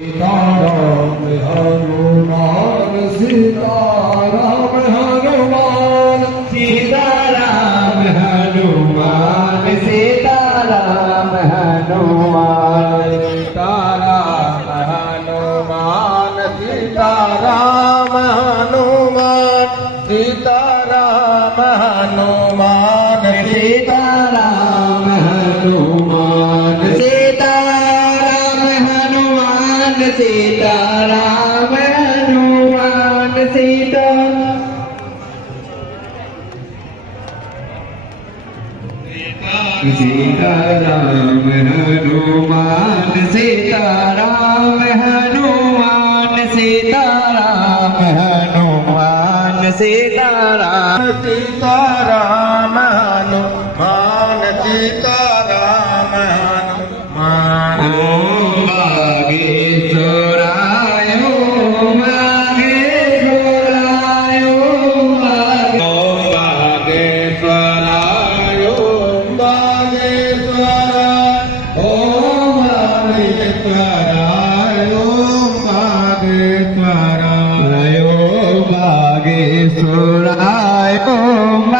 Sitaram Hanuman Sitaram Hanuman Sitaram Hanuman Sitaram Hanuman Sitaram Hanuman Sitaram Hanuman Sitaram Hanuman Sitaram Hanuman Sitaram Hanuman Sitaram Hanuman Sitaram Hanuman Sitaram Hanuman Sitaram Hanuman Sitaram Sitaram Hanuman Sitaram Hanuman Om बागेश्वराय Om बागेश्वराय Om बागेश्वराय Om बागेश्वराय Om बागेश्वराय Om बागेश्वराय बागेश्वराय Om